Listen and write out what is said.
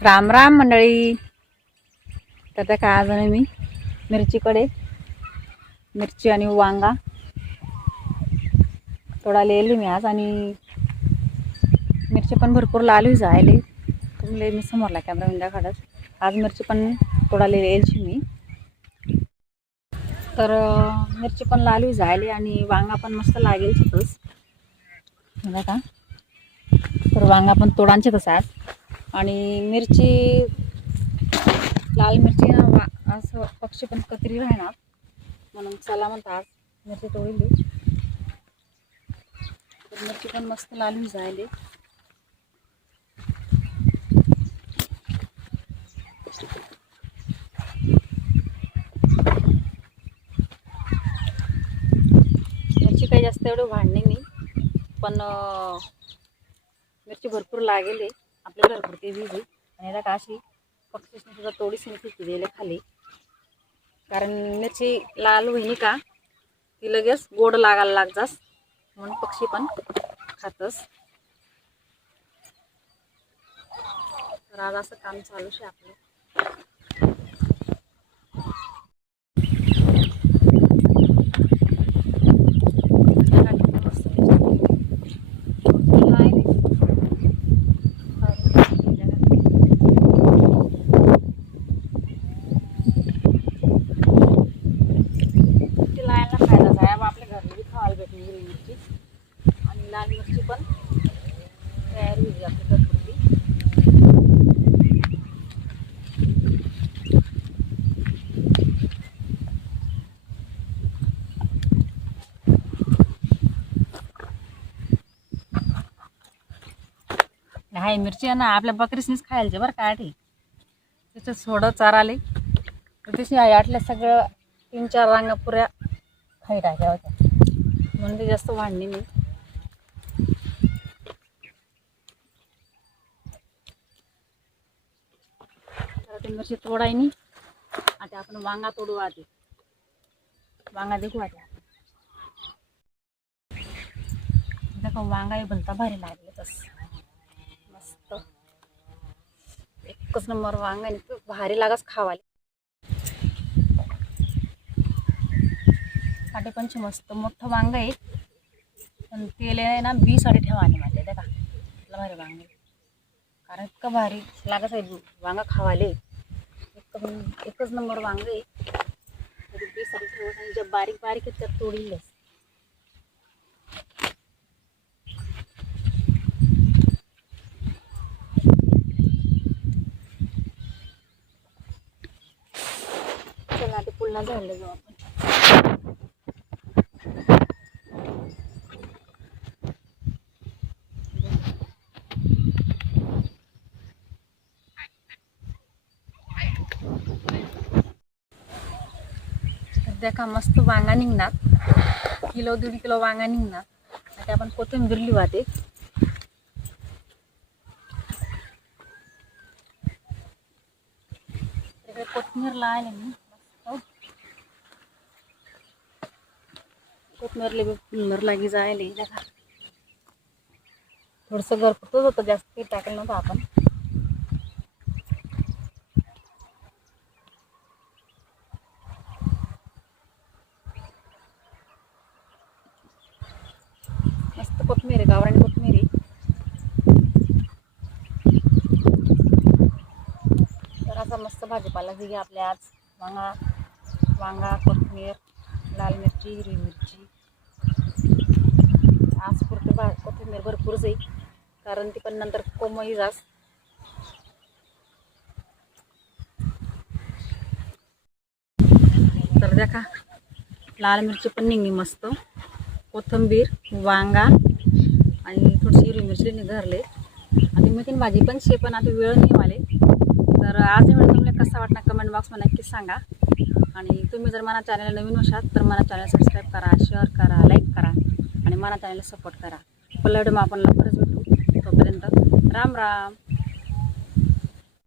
राम राम मंडळी. तर त्या काय आज मी? मिरचीकडे. मिरची आणि वांगा. थोडा लिहिली मी आज आणि मिरची पण भरपूर लालू जायले. तुम्ही मी समोरला कॅमेरा विंडा काढत. आज मिरची पण थोडा लिहिलची मी. तर मिरची पण लालू जायले आणि वांगा पण मस्त लागेल तिथंच का तर वांगा पण तोडांचे आज आणि मिरची लाल मिरची ना असं पक्षी पण कत्री राहणार. म्हणून चला म्हणतात आज मिरची तोडली. तर मिरची पण मस्त लाल होऊन जायली. मिरची काही जास्त एवढं भांडणी नाही पण मिरची भरपूर लागेल आहे. आपल्या घरपुरती वीज आहे. आणि याला का अशी पक्षी सुद्धा थोडीच फिरती दिले खाली. कारण मिरची लाल होईनी का ती लगेच गोड लागायला लागतास म्हणून पक्षी पण खातस. तर आज असं काम चालू आहे आपलं ती लायला फायदा आहे अब आपल्या घरी बी खावायला भेटली हिरवी मिरची आणि लाल मिरची पण तयार होईल आपल्या घरपुरती हाय मिरची आहे ना आपल्या बकरीसनीच खायला बरं का आठी त्याच्यात सोडं चाराले. तशी आई आटल्या सगळं तीन चार रांगा पुऱ्या खाई टाकल्या होत्या. म्हणून ते जास्त वाढली नाही. तर ते मिरची तोडायनी आता आपण वांगा तोडू आधी. वांगा देखू आता देखो वांगा हे भारी लागले तसं मस्त एकच नंबर वांग आणि भारी लागाच खावाले. काटे पण मस्त मोठं वांग आहे. पण तेल आहे ना बी साठी ठेवाने माझे त्या का भारी वांग कारण इतकं भारी लागत आहे वांगा खावाले. एकच नंबर वांग आहे. तरी बी साडी ठेवत आणि जे बारीक बारीक आहेत त्यात तोडीलच चला झालं जाऊ आपण. सध्या का मस्त वांगा निघणार. किलो दीड किलो वांगा निघणार. आता आपण कोथिंबीर वाटे इकडे कोथिंबीर लावायला मी. मस्त. कोथिंबीरले बी फुलमर लागी जायले बघा. थोडंसं घरपुरतच होतं जास्त काही टाकलं नव्हतं आपण. मस्त कोथमीर आहे गावरानी तर असा मस्त भाजीपाला घे आपल्या आज. वांगा वांगा कोथमीर. लाल मिरची हिरवी मिरची. आज पुरते भा कोथिंबीर भरपूर जाईल कारण ती पण नंतर कोमही जास. तर देखा लाल मिरची पण निघली मस्त. कोथिंबीर वांगा आणि थोडीशी हिरवी मिरची धरले आणि मी तीन भाजी पण शे पण आता वेळ नाही आले तर आज वेळ तुम्हाला कसा वाटणार कमेंट बॉक्समध्ये नक्की सांगा. आणि तुम्ही जर मला चॅनल नवीन असाल तर मला चॅनल सबस्क्राईब करा शेअर करा लाईक करा आणि मला चॅनलला सपोर्ट करा. पल्लड मग आपण लवकरच भेटू. तोपर्यंत राम राम.